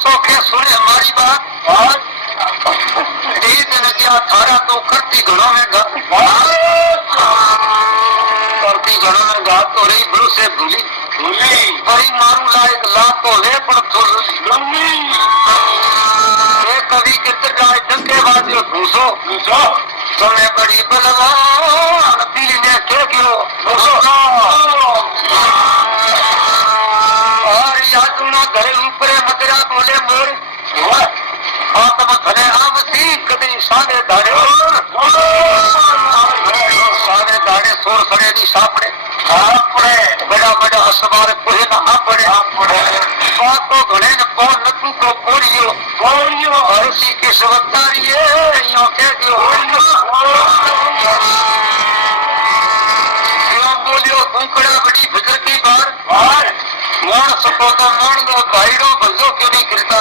गुस्सो के सुने हमारी बात और थारा तो करती घड़ों में करती घड़ों में घात तो रही गुरु से भूली बड़ी मारू लायक लात तो ले पर कभी कितने जाए डंके बाजियो घूसो तुम्हें बड़ी बलवान दिल ने के क्यों और याद ना घरे ऊपरे मदरा बोले मोर आत्मा घरे आम सी कभी सारे दाड़े सोर खड़े दी सापड़े आपड़े बड़ा बड़ा असबार पुरे ना आपड़े बातो घणे न कौन न तू को पोड़ियो और उसी की सवतारी है यो कह दियो यो बोलियो कुंकड़ा बड़ी भजर की बार मोण सको तो मोण दो भाईड़ो भजो क्यों नहीं गिरता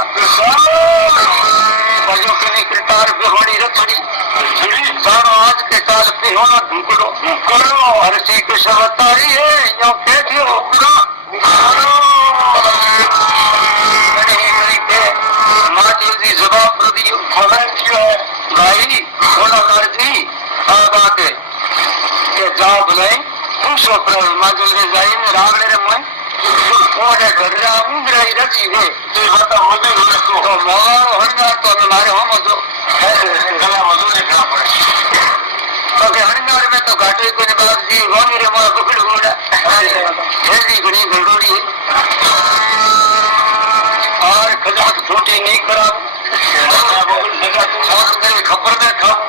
भजो क्यों नहीं गिरता बिहोड़ी रथड़ी जानो आज के काल पे होना ढूंढो हर सी की सवतारी है यो कह दियो जवाब दियो भाई बोला मर्जी आ बात है के जाओ बुलाई पूछो पर माजल रे जाई ने रावले रे मैं ओडे घररा उंगराई रखी है तो बता मुझे तो मोर हरना तो मारे हम जो कला मजूर देखना पड़े तो के हरनार में तो घाटे को ने बाप जी वानी रे मां पकड़ गोड़ा हेली घणी गड़ोड़ी और खजात छोटी नहीं खराब खबर में खाऊ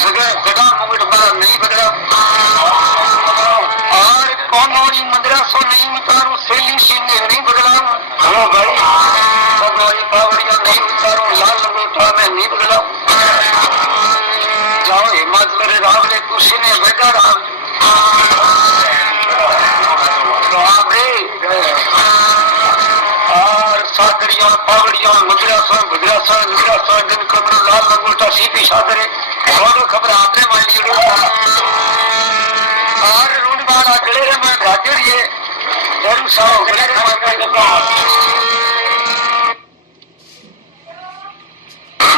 जगह मुगट बड़ा नहीं बदला और कौन मद्रासों नहीं उतारू सैली सीने नहीं बदलाऊ हेलो भाई सदवारी पावड़िया नहीं उतारू लाल लंगोटा में नहीं बदलाऊ जाओ हिमाचल रे रावले कुशी ने बेटा राव साकरियों पावड़ियों मद्रासा दिन खबर लाल लंगोटा सीपी सागरे दोनों खबर आपने मान ली और रूढ़ वाला गले में गाजर ये जरूर साओ गले में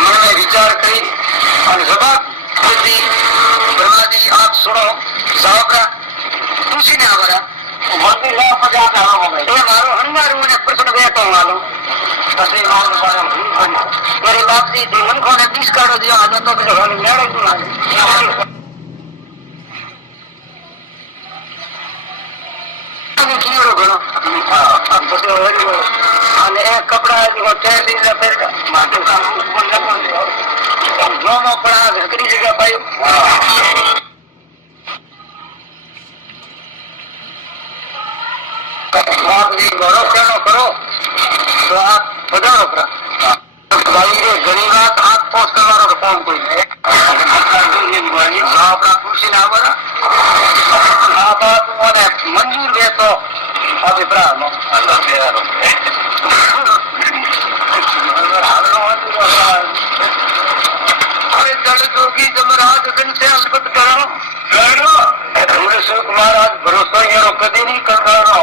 मैंने विचार करी और जवाब दी ब्रह्मा जी आप सुनो साहब तुसी ने आवारा मेरे बाप जी मन को 20 काढ़ो दिया आज तो कपड़ा घकरी जगह पाई आप जी गौरव कहनो करो तो आप बजाओ भाई घनी बात आप पोस्ट करवानो तो कौन कोई अपना खुशी ना बना आप मोने मंजूर दे तो अभिप्राय नो जल जोगी जमराज दिन से अलबत करो महाराज भरोसा ये कभी नहीं कर रहा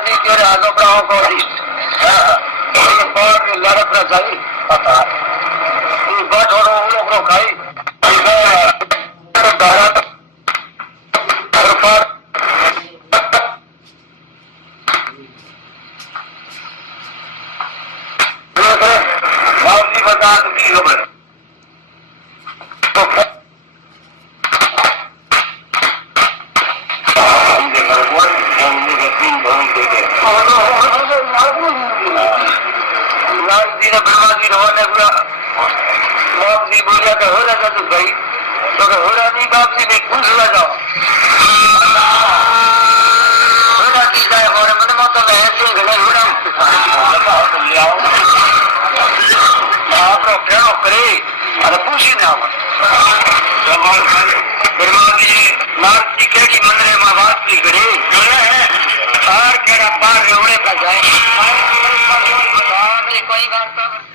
जी के आगो प्राओं को लड़त रही पता छोड़ो उन लोग खाई बाबी बता बोलिया तो हो रहा तो भाई तो हो रहा नहीं बाप जी नहीं पूछ लगा हो रहा की जाए और मन में तो ऐसे घड़े हो रहा आप लोग क्या करे अरे पूछी ना लाल जी के मंदिर में बात की करे और केड़ा पार रोने का जाए कोई बात